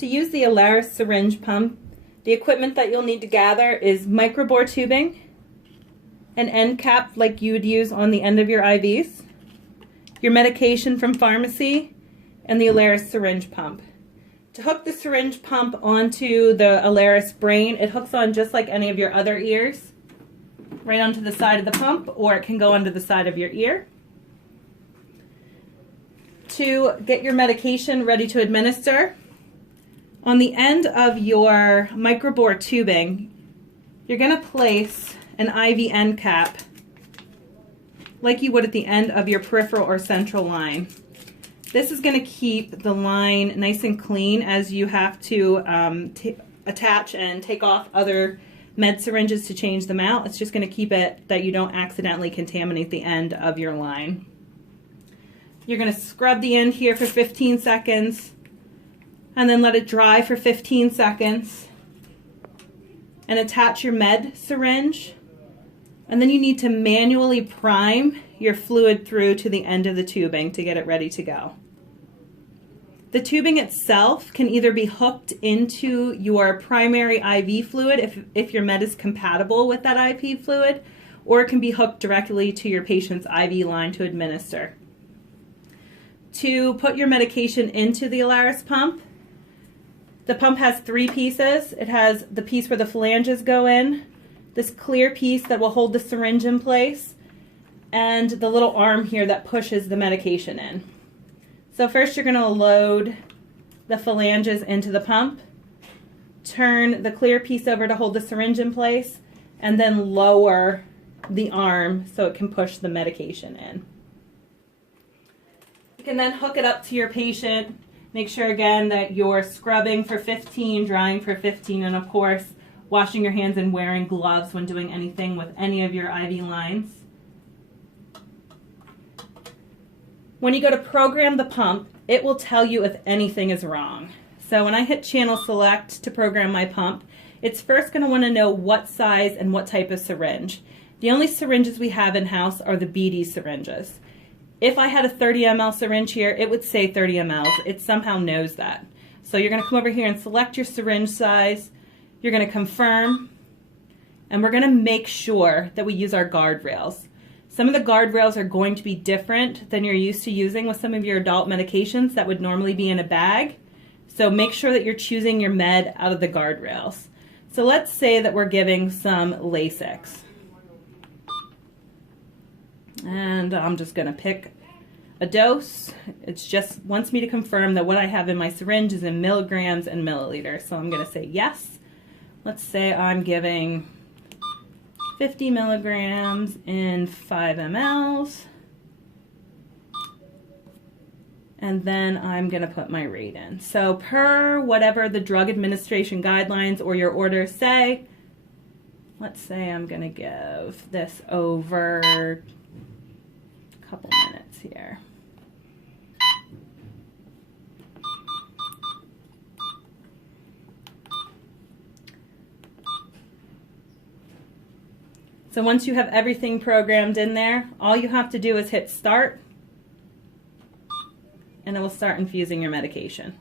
To use the Alaris syringe pump, the equipment that you'll need to gather is microbore tubing, an end cap like you would use on the end of your IVs, your medication from pharmacy, and the Alaris syringe pump. To hook the syringe pump onto the Alaris brain, it hooks on just like any of your other ears, right onto the side of the pump, or it can go onto the side of your ear. To get your medication ready to administer, on the end of your microbore tubing, you're going to place an IV end cap like you would at the end of your peripheral or central line. This is going to keep the line nice and clean as you have to attach and take off other med syringes to change them out. It's just going to keep it that you don't accidentally contaminate the end of your line. You're going to scrub the end here for 15 seconds and then let it dry for 15 seconds and attach your med syringe. And then you need to manually prime your fluid through to the end of the tubing to get it ready to go. The tubing itself can either be hooked into your primary IV fluid if your med is compatible with that IV fluid, or it can be hooked directly to your patient's IV line to administer. To put your medication into the Alaris pump, the pump has 3 pieces. It has the piece where the phalanges go in, this clear piece that will hold the syringe in place, and the little arm here that pushes the medication in. So first you're going to load the phalanges into the pump, turn the clear piece over to hold the syringe in place, and then lower the arm so it can push the medication in. You can then hook it up to your patient. Make sure again that you're scrubbing for 15, drying for 15, and of course washing your hands and wearing gloves when doing anything with any of your IV lines. When you go to program the pump, it will tell you if anything is wrong. So when I hit channel select to program my pump, it's first going to want to know what size and what type of syringe. The only syringes we have in-house are the BD syringes. If I had a 30 ml syringe here, it would say 30 mLs. It somehow knows that. So you're going to come over here and select your syringe size. You're going to confirm, and we're going to make sure that we use our guardrails. Some of the guardrails are going to be different than you're used to using with some of your adult medications that would normally be in a bag. So make sure that you're choosing your med out of the guardrails. So let's say that we're giving some Lasix. And I'm just going to pick a dose. It just wants me to confirm that what I have in my syringe is in milligrams and milliliters. So I'm going to say yes. Let's say I'm giving 50 milligrams in 5 mLs. And then I'm going to put my rate in. So per whatever the Drug Administration guidelines or your orders say, let's say I'm going to give this over couple minutes here. So once you have everything programmed in there, all you have to do is hit start, and it will start infusing your medication.